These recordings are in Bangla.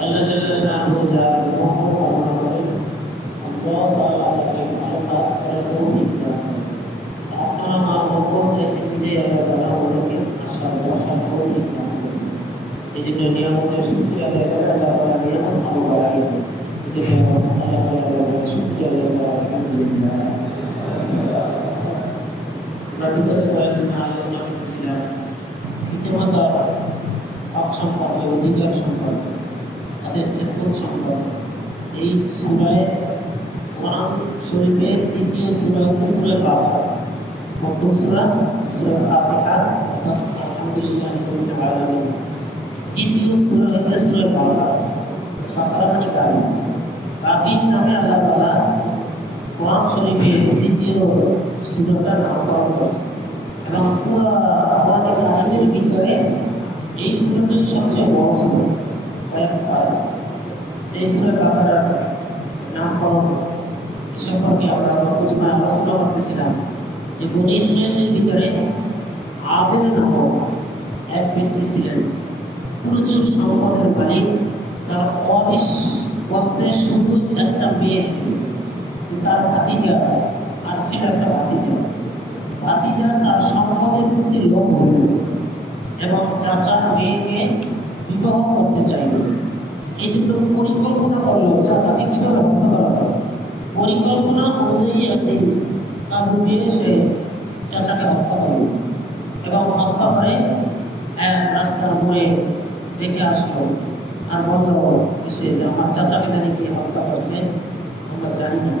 আল্লাহ জাল্লা শাআনহু যার মহব্বত কামনা করেন, আল্লাহ তাআলা তাকে ভালো কাজ করার তৌফিক দান করেন। আপনারা আমার মহব্বত চাইছেন বিধায় আল্লাহ তাআলা আমাদেরকে আশা ভরসার তৌফিক দান করেছেন। এই জন্য নিয়ামতের শুকরিয়া আদায় করে আল্লাহ তাআলা নিয়ামত আরো বাড়িয়ে দেন। এই জন্য আল্লাহ তাআলার শুকরিয়া আদায় করা আলহামদুলিল্লাহ। আমরা বিগত কয়েকদিন আলোচনা করতেছিলাম পিতামাতার হক সম্পর্কে, অধিকার সম্পর্কে, তাদের খেদমত সম্পর্কে। এই সূরায়ে কোরআন শরীফের দ্বিতীয় সূরা হচ্ছে সূরা বাকারা। প্রথম সূরা সূরা ফাতিহা, আলহামদুলিল্লাহি রাব্বিল আলামিন। দ্বিতীয় সূরা হচ্ছে সূরা বাকারা। বাকারা মানে কাফির। কাফির নামে আল্লাহ তাআলা কোরআন শরীফের দ্বিতীয় সূরাটার নামকরণ করেছেন এবং পুরো কোরআন কারিমের ভিতরে এই সূরাটাই সবচেয়ে বড় সূরা। এই সূরা বাকারার নামকরণ সম্পর্কে আমরা গত জুমায় আলোচনা করতেছিলাম যে বনী ইসরাঈলের ভিতরে আদের নামক এক ব্যক্তি ছিলেন, প্রচুর সম্পদের মালিক। তার অনিশ বলতে শুধু একটা মেয়ে ছিল, তার ভাতিজা আর ছিল একটা ভাতিজা তার সম্পদের প্রতি লোভ হল এবং চাচার মেয়েকে বিবাহ করতে চাইল। এই জন্য পরিকল্পনা করলো চাচাকে কিভাবে হত্যা করা হবে। পরিকল্পনা অনুযায়ী একদিন তার মেয়ে সে চাচাকে হত্যা করল এবং হত্যা করে এক রাস্তার মোড়ে রেখে আসলো আর বলল এসে যে আমার চাচাকে জানি কে হত্যা করছে, আমরা জানি না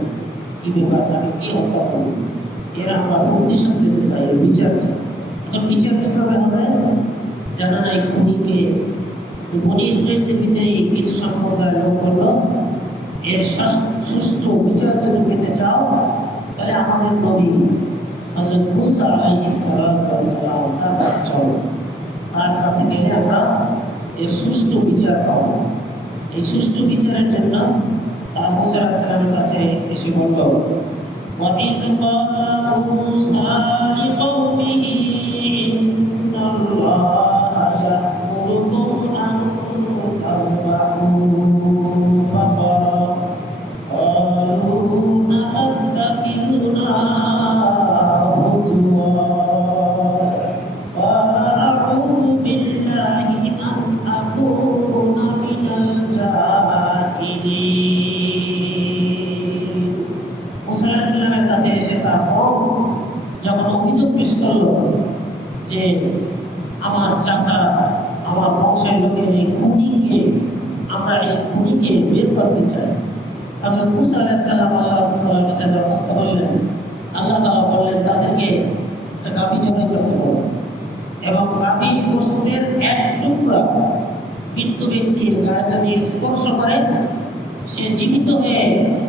কি ব্যাপার, তাকে কে হত্যা করবে, এরা আমরা প্রতিশোধ নিতে চাই, বিচার চাই। এখন বিচার কিভাবে হবে জানা নাই খুনিকে। বনী ইসরাঈলের ভিতরে কিছু সম্প্রদায় লোক করলো এর সুষ্ঠু বিচার যদি পেতে চাও তাহলে আমাদের নবী হযরত মূসা আলাইহিস সালাম তার কাছে চলো, তার কাছে গেলে আমরা এর সুষ্ঠু বিচার পাবো। এই সুষ্ঠু বিচারের জন্য তারা মূসা আলাইহিস সালামের কাছে এসে বলল, وَإِذْ قَالَ مُوسَىٰ لِقَوْمِهِ إِنَّ اللَّهَ يَأْمُرُكُمْ أَن تَذْبَحُوا بَقَرَةً قَالُوا أَتَتَّخِذُنَا هُزُوًا قَالَ أَعُوذُ بِاللَّهِ أَنْ أَكُونَ مِنَ الْجَاهِلِينَ। মূসা আলাইহিস সালামের কাছে এসে তার কওম যখন অভিযোগ পেশ করলো যে আমার চাচা, আমার বংশের লোকের এই খুনিকে, আমরা এই খুনিকে বের করতে চাই। হযরত মূসা আলাইহিস সালাম আল্লাহর কাছে দরখাস্ত করলেন। আল্লাহ তাআলা বললেন তাদেরকে একটা গাভী জবাই করতে বলো এবং গাভী গোশতের এক টুকরা মৃত ব্যক্তির গায়ে যদি স্পর্শ করে সে জীবিত হয়ে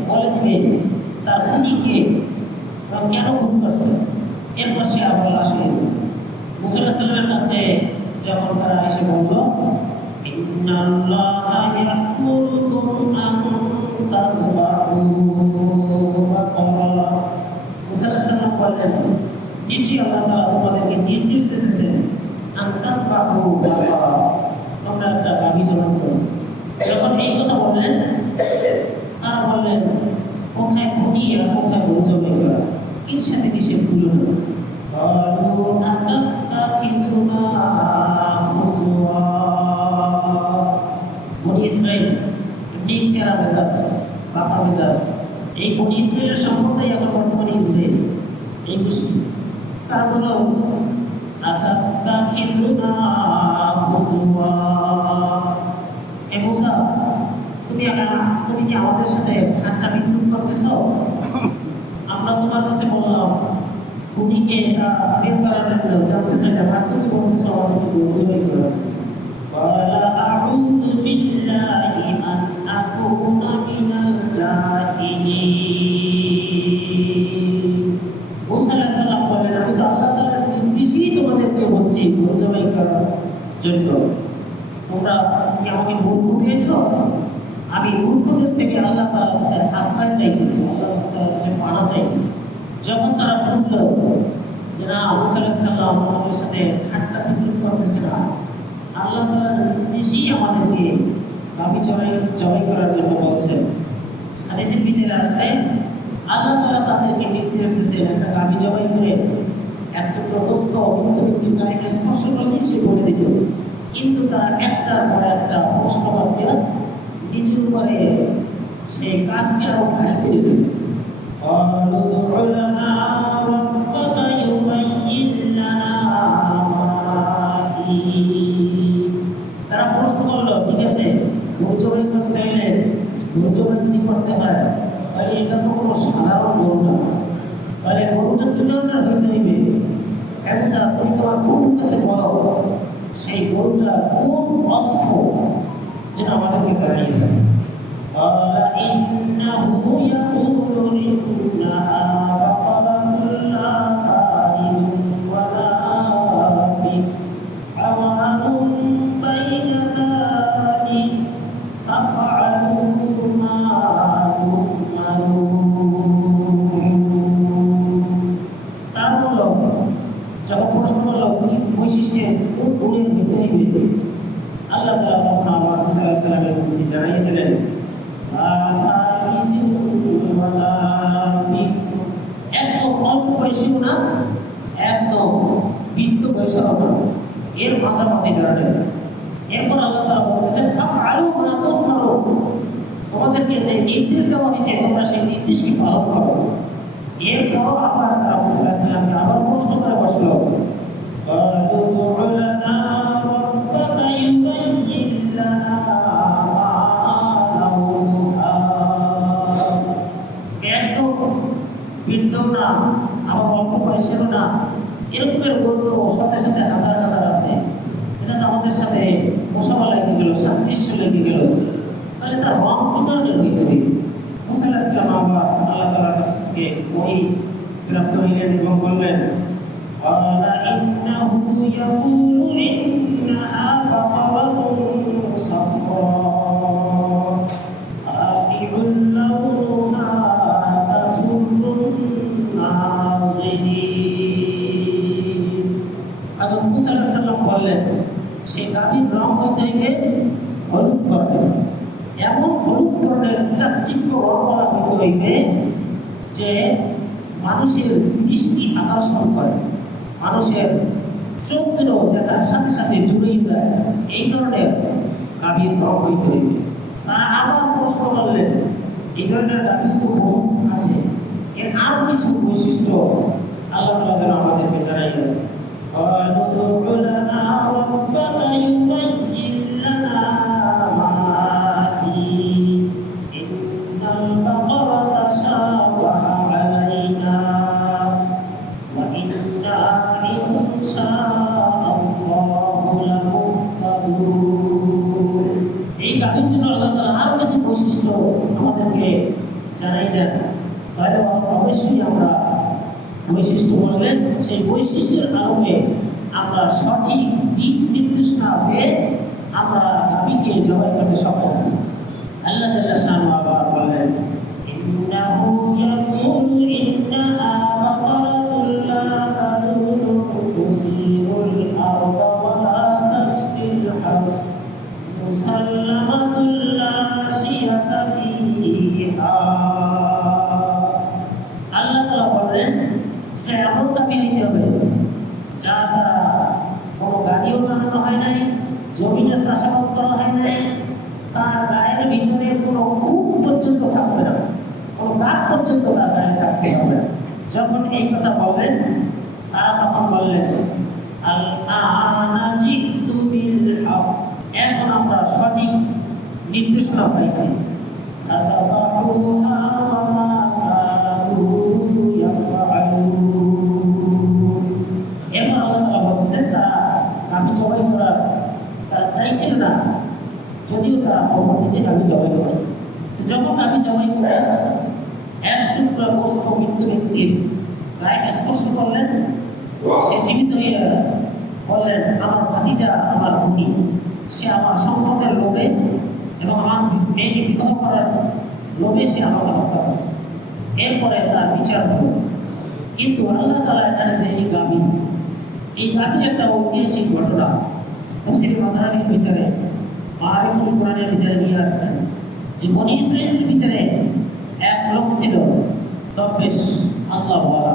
বলে দিবে তার খুনিকে এবং কেন খুন করছে। এরপর সে আবার লাশ হয়ে যাবে। মূসা আলাইহিস সালামের কাছে যখন তারা এসে বলল, ইন্নাল্লাহা ইয়া'মুরুকুম আন তাযবাহু বাকারা, মূসা আলাইহিস সালাম বললেন নিশ্চয়ই আল্লাহ তাআলা তোমাদেরকে নির্দেশ দিতেছেন আন তাযবাহু বাকারা, তোমরা একটা গাভী জবাই করো। যখন এই কথা বললেন তারা বললেন কোথায় খুনি আর কোথায় গরু জবাই করা, এর সাথে কিসে ভুল হলো। قالوا أتتخذنا هزوا। বনী ইসরাঈল নিকরা মেজাজ, পাকা মেজাজ, এই বনী ইসরাঈলের সম্প্রদায় এখন বর্তমানে ইসরাঈল এই গোষ্ঠী। তারা বলল আতাত্তাখিযুনা হুজুয়া, হে মূসা তুমি কি আমাদের সাথে ঠাট্টা বিদ্রুপ করতেছো? আমরা তোমার কাছে বললাম খুনিকে বের করার জন্য জানতে চাইলাম, আর তুমি বলতেছো আমাদেরকে জবাই করার জন্য। ক্বালা আউযু বিল্লাহি আন আকুনা মিনাল জাহিলিন। মূসা আলাইহিস সালাম বলেন আমি তো আল্লাহ তাআলার নির্দেশই তোমাদেরকে বলছি জবাই করার জন্য। তোমরা কি আমাকে মূর্খ পেয়েছো? আমি মূর্খদের থেকে আল্লাহ তাআলার কাছে আশ্রয় চাইতেছি, আল্লাহ তাআলার কাছে পানা চাইতেছি। যখন তারা বুঝলো যে না মূসা আলাইহিস সালাম আমাদের সাথে ঠাট্টা বিদ্রুপ করতেছে না, আল্লাহ তাআলার নির্দেশই আমাদেরকে গাভী জবাই করার জন্য বলছেন। হাদিসের ভিতরে আছে আল্লাহ তাআলা তাদেরকে নির্দেশ দিয়েছেন একটা গাভী জবাই করে একটা প্রবস্ত মৃত ব্যক্তির গায়ে স্পর্শ করলে সে বলে দিত, কিন্তু তারা একটার পর একটা প্রশ্নবাদ দিয়ে নিজের উপরে সেই কাজকে আরো ভারী করে দিল। তারা প্রশ্ন করলো, ঠিক আছে গরু জবাই করতে হলে, গরু জবাই যদি করতে হয় তাহলে এটা তো কোনো সাধারণ গরু না, তাহলে গরুটা কি ধরনের হইতে হইবে? একজা তুমি তোমার গরুর কাছে বলো সেই গরুটা কোন অস্ত্র যেটা আমাদেরকে জানিয়ে দেয়। قال إنه يقول إنها بقرة لا فارض ولا بكر عوان بين ذلك فافعلوا ما تؤمرون। তার বলল, যখন প্রশ্ন করলো কি বৈশিষ্ট্যের কোন গুণের হইতে হইবে, আল্লাহ তাআলা তখন আমার মুসা আলাইহিস সালামের প্রতি জানিয়ে দিলেন একদম অল্প বয়সীও না, একদম বৃদ্ধ বয়সেও না, এর মাঝামাঝি ধরনের। এরপর আল্লাহ তাআলা বলতেছেন ফাফআলু মা তু'মারুন, তোমাদেরকে যে নির্দেশ দেওয়া হয়েছে তোমরা সেই নির্দেশকে পালন করো। এরপর আবার তারা মুসা আলাইহিস সালামকে আবার প্রশ্ন করে বসলো, قالوا ادع لنا ربك يبين لنا না, আমার অল্প বয়সেরও না, এরকমের গরু তো সাথে সাথে হাজার হাজার আছে, এটা তো আমাদের সাথে মশাবা লেগে গেল, সাদৃশ্য লেগে গেল, তাহলে তার রং কি ধরনের হইতে হবে? মুসা আলাইহিস সালাম আবার আল্লাহ তাআলার কাছ থেকে ওহী প্রাপ্ত হইলেন এবং বললেন قال إنه يقول إنها بقرة صفراء فاقع لونها تسر الناظرين। হযরত মুসা আলাইহিস সালাম বললেন সেই গাভীর রং হইতে হইবে হলুদ বর্ণের, এমন হলুদ বর্ণের চাকচিক্য রংওয়ালা হইতে হইবে যে মানুষের দৃষ্টি আকর্ষণ করে, মানুষের চোখ দুটো দেখার সাথে সাথে জুড়েই যায়, এই ধরনের গাভীর রং হইতে হইবে। তারা আবার প্রশ্ন করলেন এই ধরনের গাভীর তো বহু আছে, এর আরো কিছু বৈশিষ্ট্য আল্লাহ তাআলা যেন আমাদেরকে জানাই দেন। এই গাভীর জন্য আল্লাহ তাআলা আরো কিছু বৈশিষ্ট্য আমাদেরকে জানাই দেন, তাহলে অবশ্যই আমরা বৈশিষ্ট্য বললেন সেই বৈশিষ্ট্যের আলোকে আমরা সঠিক দিক নির্দেশনা পেয়ে আমরা গাভীকে জবাই করতে সক্ষম। আল্লাহ জাল্লা শানহু আবার বললেন ইন্নাহু ইয়াকুলু ইন্নাহা বাকারাতুন লা তালুদু তুসিরুল আরদা ওয়া লা তাসকিল হারস মুসাল্লামাতুল লা শিয়াতা ফিহা। আল্লাহ তাআলা বলেন যে এমন গাভী হইতে হবে যা দ্বারা কোনো গাড়িও টানানো হয় নাই, জমিনে চাষাবাদ করা হয় নাই, তার গায়ের ভিতরে কোনো খুঁত পর্যন্ত থাকবে না, কোনো দাগ পর্যন্ত তার গায়ে থাকতে হবে না। যখন এই কথা বললেন তারা তখন বললেন আল-আনা জিতু বিল হক, এখন আমরা সঠিক নির্দেশনা পাইছি। আযাবাহুহা ওয়া মা কানু ইয়াফআলুন। এরপর আল্লাহ তাআলা বলছেন তারা গাভী জবাই করার তারা চাইছিল না, যদিও তারা পরবর্তীতে গাভী জবাই করছে। যখন গাভী জবাই করে এক টুকরা গোশত মৃত ব্যক্তির গায়ে স্পর্শ করলেন, সে জীবিত হয়ে বললেন আমার ভাতিজা, আমার ভগ্নী, সে আমার সম্পদের লোভে এবং আমার মেয়েকে বিবাহ করার লোভে সে আমাকে হত্যা করছে। এরপরে তার বিচার হল, কিন্তু আল্লাহ তাআলা এখানে যে এই গাভীর একটা ঐতিহাসিক ঘটনা তাফসীর মাযহারের ভিতরে মারিফুল কোরআনের ভিতরে নিয়ে আসছেন যে বনি ইসরাইলের ভিতরে এক লোক ছিল দরবেশ আল্লাহ বলা,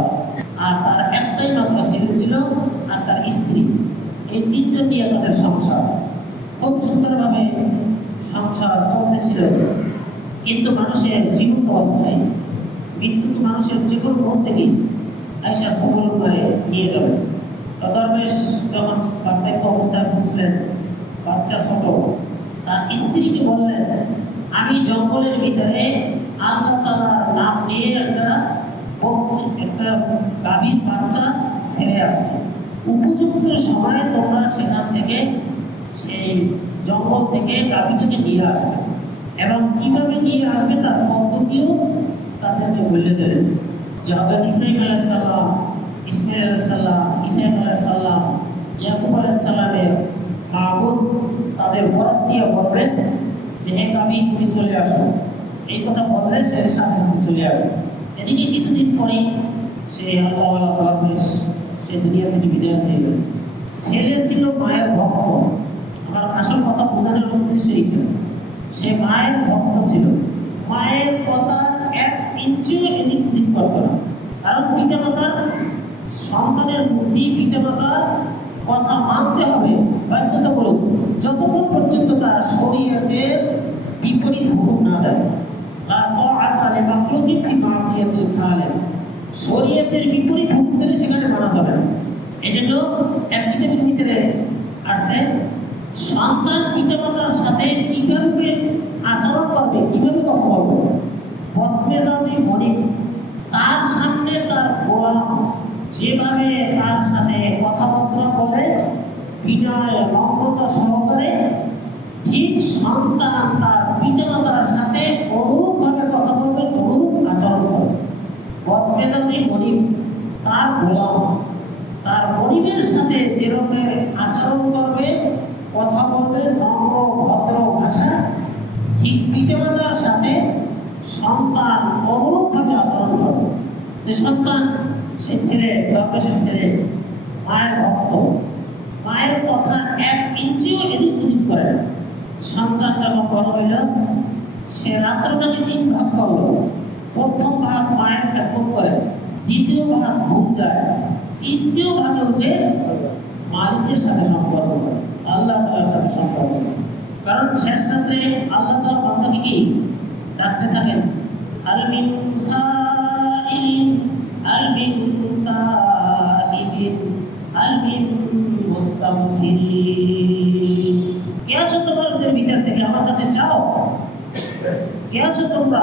আর তার একটাই মাত্র ছেলে ছিল আর তার স্ত্রী। এই তিনজন নিয়ে তাদের সংসার খুব সুন্দরভাবে সংসার চলতেছিল। কিন্তু মানুষের জীবন্ত অবস্থায় মৃত্যু তো মানুষের যে কোনো মুহূর্তে আইসা সফল করে নিয়ে যাবে। তো দরবেশ যখন বার্ধক্য অবস্থায় বুঝলেন, বাচ্চা ছোট, তার স্ত্রীকে বললেন, আমি জঙ্গলের ভিতরে আল্লাহ তাআলার নাম নিয়ে একটা গাভীর বাচ্চা ছেড়ে আসছে। উপযুক্ত সময়ে তোমরা সেখান থেকে সেই জঙ্গল থেকে গাভীটাকে নিয়ে আসবে এবং কিভাবে নিয়ে আসবে তার পদ্ধতিও তাদেরকে বলে দিলেন। যে হযরত ইব্রাহিম আলাইহিস সালাম, ইসমাঈল আলাইহিস সালাম, ঈসা আলাইহিস সালাম, ইয়াকুব আলাইহিস সালামের মাবুদ তাদের বরাত দিয়ে বলবেন যে হে গাভী তুমি চলে আসো। এই কথা বললে সে সাথে সাথে চলে আসবে। এদিকে কিছুদিন পরে সে আল্লাহওয়ালা দরবেশ সে দুনিয়া থেকে বিদায় নিয়ে গেল। ছেলে ছিল মায়ের ভক্ত। আমার আসল কথা বোঝানোর উদ্দেশ্য এইখানে, সে মায়ের ভক্ত ছিল। মায়ের কথা এক ইঞ্চিও এদিক ওদিক করতো না, কারণ পিতামাতার সন্তানের বুদ্ধি পিতামাতার কথা মানতে হবে বাধ্যতামূলক, যতক্ষণ পর্যন্ত তার শরীয়তের বিপরীত হুকুম না দেয়। শরীয়তের বিপরীত হুকুম দিলে সেখানে মানা যাবে না। এই জন্য এক কিতাবের ভিতরে আসছে সন্তান পিতামাতার সাথে কিভাবে আচরণ করবে, কিভাবে কথা বলবে। বদমেজাজি মনিব তার সামনে তার গোলাম যেভাবে তার সাথে কথাবার্তা বলে বিনয় নম্রতা সহকারে, ঠিক সন্তান তার পিতামাতার সাথে অনুরূপভাবে কথা বলবে, অনুরূপ আচরণ করবে। বদমেজাজি মনিব তার গোলাম তার মনিবের সাথে যেরকম আচরণ করবে, কথা বলবে নম্র ভদ্র ভাষা, ঠিক পিতামাতার সাথে সন্তান অনুরূপভাবে আচরণ করবে। যে সন্তান সে ছেলে, দরবেশের ছেলে, মায়ের ভক্ত, মায়ের কথা এক ইঞ্চিও এদিক ওদিক করে না। সন্তান যখন বড় হইল, সে রাত্রটাকে 3 ভাগ করলো। প্রথম ভাগ মায়ের খেদমত করে, দ্বিতীয় ভাগ ঘুম যায়, তৃতীয় ভাগে উঠে মালিকের সাথে সম্পর্ক করে, আল্লাহ তাআলার সাথে সম্পর্ক করে। কারণ শেষ রাত্রে আল্লাহ তাআলা বান্দাকে কি ডাকতে থাকেন, আল মিন সাইলিন আল মিন তাইবিন আল মিন মুস্তাগফিরিন। কে আছো তোমাদের ভিতর থেকে আমার কাছে চাও? কে আছো তোমরা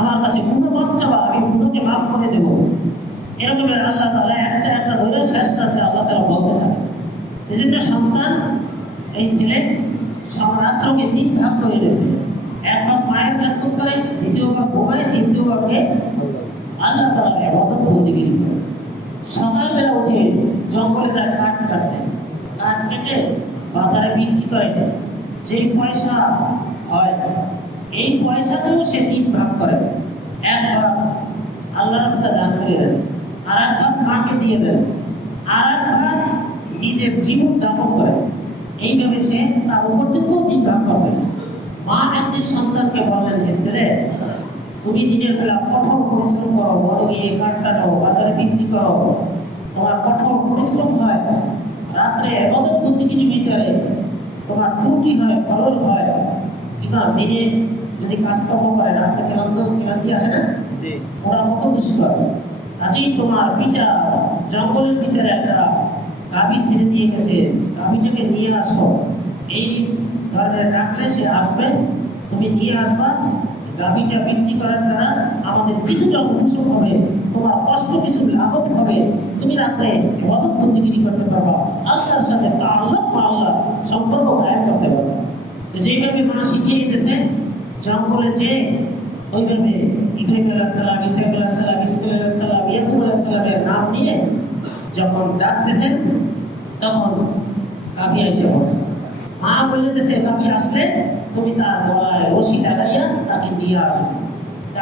আমার কাছে গুনাহ মাফ চাওয়া, আমি গুনাহকে মাফ করে দেব। এরকম আল্লাহ তাআলা একটা একটা ধরে শেষ রাতে আল্লাহ তাআলা বলতে থাকে। এই জন্য সন্তান এই ছেলে রাত্রকে 3 ভাগ করে দিয়েছে। এক ভাগ মায়ের খেদমত করে, দ্বিতীয় ভাগ ঘুমায়, তৃতীয় ভাগে আল্লাহ তাআলার ইবাদত বন্দেগী করে। সকালবেলা উঠে জঙ্গলে যায় কাঠ কাটতে, কাঠ কেটে বাজারে বিক্রি করে, যেই পয়সা হয় এই পয়সাতেও সে 3 ভাগ করে। এক ভাগ আল্লাহ রাস্তায় দান করে দেন, আর এক ভাগ মাকে দিয়ে দেন, আর এক ভাগ নিজের জীবন যাপন করে। এইভাবে সে তার উপার্জনকেও 3 ভাগ করতেছে। মা একদিন সন্তানকে বললেন, যে ছেলে তুমি দিনের বেলা কঠোর পরিশ্রম করো, বড় গিয়ে কাঠ কাটো, বাজারে বিক্রি করো, তোমার কঠোর পরিশ্রম হয়, রাত্রে ইবাদত বন্দেগীর ভিতরে তোমার ত্রুটি হয়, খলল হয়, কিন্তু দিনে যদি কাজকর্ম করে রাত্রে ক্লান্তি আসে না, ওরা কত দুষ্কর। কাজেই তোমার পিতা জঙ্গলের ভিতরে একটা গাভী ছেড়ে দিয়ে গেছে, গাভীটাকে নিয়ে আসো। এই ধরনের ডাকলে সে আসবে, তুমি নিয়ে আসবা। গাভীটা বিক্রি করার দ্বারা আমাদের কিছুটা উপশম হবে, তোমার কষ্ট কিছু লাঘব হবে, তুমি রাত্রে ইবাদত বন্দেগী করতে পারবা, আল্লাহর সাথে তাআল্লুক বা আল্লাহ সম্পর্ক কায়েম করতে পারবা। যেইভাবে মা শিখিয়ে দিতেছে, জঙ্গলে যে ওইভাবে ইব্রাহিম আলাইহিস সালাম, ঈসা আলাইহিস সালাম, ইসমাঈল আলাইহিস সালাম, ইয়াকুব আলাইহিস সালামের নাম নিয়ে যখন ডাকতেছেন, তখন গাভী এসে বসে। মা বলতেছে, গাভী আসলে তুমি তার গলায় রশি লাগাইয়া তাকে নিয়ে আসবে।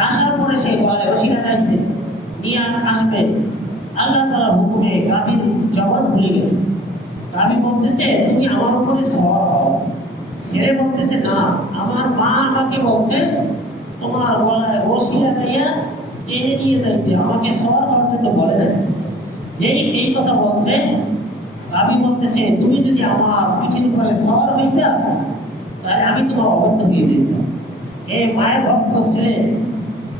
আসার পরে সে গলায় রশি লাগাইছে, নিয়ে আসবে। আল্লাহ তাআলার হুকুমে গাভীর জবান ভুলে গেছে। গাভী বলতেছে, তুমি আমার উপরে সওয়ার হও, ছেলে বলতেছে না, আমার মা আমাকে বলছে তোমার গলায় রশি লাগাইয়া টেনে নিয়ে যাইতে, আমাকে সওয়ার হওয়ার জন্য বলে না। যেই এই কথা বলছে, আমি বলতেছে তুমি যদি আমার পিঠের উপরে সওয়ার হইতা তাহলে আমি তোমার অবদ্ধ হয়ে যেতাম। এই মায়ের ভক্ত ছেলে,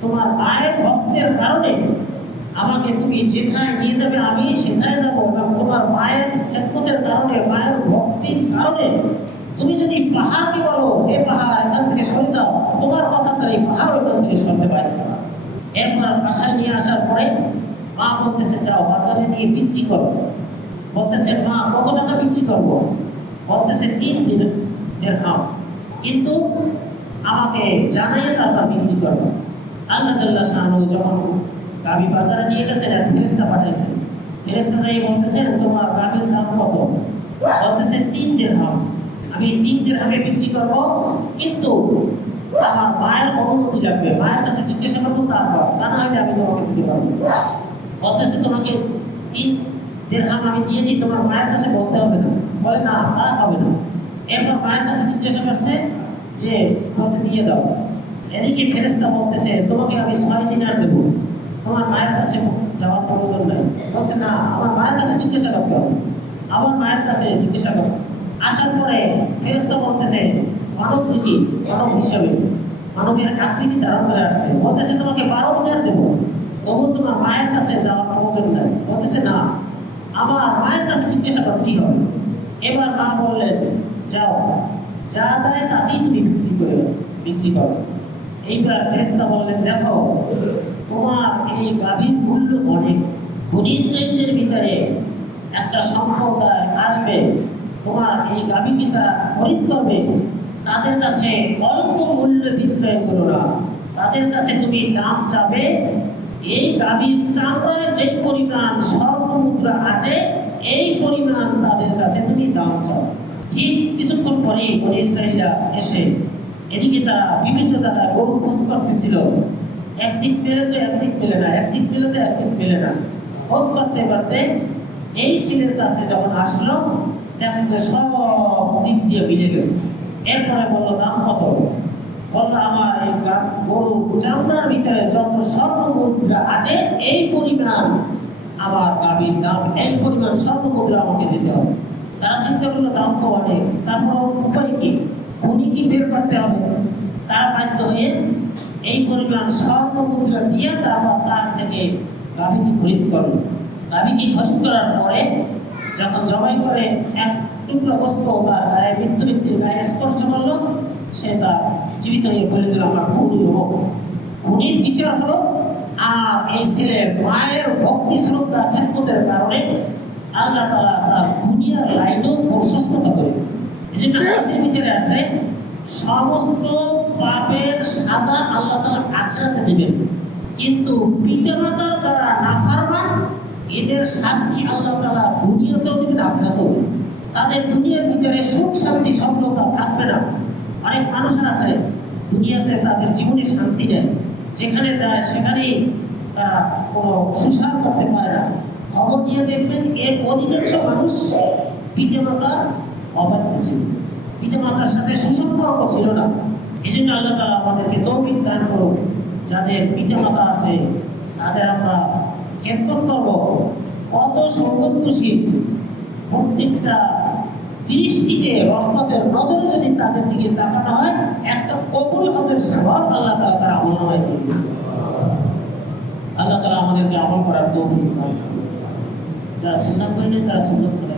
তোমার মায়ের ভক্তের কারণে আমাকে তুমি যেথায় নিয়ে যাবে আমি সেথায় যাবো, এবং তোমার মায়ের খেদমতের কারণে, মায়ের ভক্তির কারণে তুমি যদি পাহাড়কে বলো এ পাহাড় এখান থেকে সরে যাও, তোমার কথা তার এই পাহাড় এখান থেকে সরতে পারে। এরপর বাসায় নিয়ে আসার পরে মা বলতেছে যাও বাজারে নিয়ে বিক্রি করো। বলতেছে মা কত টাকা বিক্রি করবো? বলতেছে 3 দিরহাম, কিন্তু আমাকে জানাইয়ে তারপর বিক্রি করবো। আল্লাহ জাল্লাহ শাআনহু যখন গাভী বাজারে নিয়ে গেছেন, এক ফেরেশতা পাঠাইছেন। ফেরেশতা যাই বলতেছেন তোমার গাভীর দাম কত? বলতেছে 3 দিরহাম। আমি 3 দিরহামে বিক্রি করব, কিন্তু আমার মায়ের অনুমতি লাগবে, মায়ের কাছে জিজ্ঞাসা করবো, তারপর তা না হলে আমি তোমাকে দিতে পারবো। বলতেছে তোমাকে 3 দিরহাম আমি দিয়ে দিই, তোমার মায়ের কাছে বলতে হবে না। বলে না তা হবে না। এরপর মায়ের কাছে জিজ্ঞাসা করছে যে বলছে দিয়ে দাও। এদিকে ফেরেশতা বলতেছে তোমাকে আমি 6 দিনার দেবো, তোমার মায়ের কাছে যাওয়ার প্রয়োজন নাই। বলছে না, আমার মায়ের কাছে জিজ্ঞাসা করতে হবে। আমার মায়ের কাছে জিজ্ঞাসা করছে। আসার পরে ফেরেশতা বলতেছে মানব কি মানব হিসাবে মানবের আকৃতি ধারণ করে আসছে। বলতেছে তোমাকে 12 দিনার দেবো, তবু তোমার মায়ের কাছে যাওয়ার প্রয়োজন নাই। বলতেছে না, আমার মায়ের কাছে জিজ্ঞাসা করতেই হবে। এবার মা বললেন যাও, যা দেয় তাতেই তুমি বিক্রি করো। এইবার ফেরেশতা বললেন দেখো তোমার এই গাভীর মূল্য অনেক, বনী ইসরাঈলের ভিতরে একটা সম্প্রদায় আসবে, তোমার এই গাভীকে তারা খরিদ করবে, তাদের কাছে অল্প মূল্যে বিক্রয় করো না, তাদের কাছে তুমি দাম চাবে এই গাভীর চামড়ায় যে পরিমাণ স্বর্ণ মুদ্রা আটে এই পরিমাণ তাদের কাছে তুমি দাম চাও। ঠিক কিছুক্ষণ পরে বনী ইসরাঈলরা এসে এদিকে তারা বিভিন্ন জায়গায় গরু খোঁজ করতেছিল, একদিক পেলে তো একদিক পেলে না, একদিক পেলে তো একদিক পেলে না। খোঁজ করতে করতে এই ছেলের কাছে যখন আসলো, দেখতে সব দিক দিয়ে মিলে গেছে। এরপরে বললো দাম কত? বললো আমার এই গরু চামড়ার ভিতরে যত স্বর্ণ মুদ্রা আটে এই পরিমাণ আমার গাভীর দাম, এই পরিমাণ স্বর্ণ মুদ্রা আমাকে দিতে হবে। তারা চিন্তা করলো দাম তো অনেক, তারপর উপায় কি? উনি কি বের করতে হবে? তারা বাধ্য হয়ে এই পরিমাণ স্বর্ণ মুদ্রা দিয়ে তারপর তার থেকে গাভীকে খরিদ করলো। গাভীকে খরিদ করার পরে যখন জবাই করে এক টুকরো বস্তু তার গায়ে মৃত্যু ব্যক্তির গায়ে স্পর্শ করলো, সে তার জীবিত হয়ে বলে দিল আমার খুনি হোক। খুনির বিচার হলো। আর এই ছেলে মায়ের ভক্তি শ্রদ্ধা খেদমতের কারণে আল্লাহ তাআলা তার দুনিয়ার লাইনও প্রশস্ততা করে। এই জন্য হাদিসের ভিতরে আছে সমস্ত পাপের সাজা আল্লাহ তাআলা আখিরাতে দিবেন, কিন্তু পিতামাতার যারা নাফরমান এদের শাস্তি আল্লাহ তাআলা দুনিয়াতেও দিবেন, আখিরাতেও দিবেন। তাদের দুনিয়ার ভিতরে সুখ শান্তি সফলতা থাকবে না। অনেক মানুষ আছে দুনিয়াতে তাদের জীবনে শান্তি নেই, যেখানে যায় সেখানেই তারা কোনো সুসার করতে পারে না। খবর নিয়ে দেখবেন এর অধিকাংশ মানুষ পিতামাতার অবাধ্য ছিল, পিতামাতার সাথে সুসম্পর্ক ছিল না। এই জন্য আল্লাহ তাআলা আমাদেরকে তৌফিক দান করুন, যাদের পিতামাতা আছে তাদের আমরা খেদমত করবো। কত সৌভাগ্যশীল, প্রত্যেকটা দৃষ্টিতে রহমতের নজরে যদি তাদের দিকে তাকানো হয়, একটা কবুল হজের সওয়াব আল্লাহ তাআলা তার আমলনামায় দিয়ে দিবেন। আল্লাহ তাআলা আমাদেরকে আমল করার তৌফিক দান করুন। যারা সুন্নাত করেন তারা সুন্নাত করে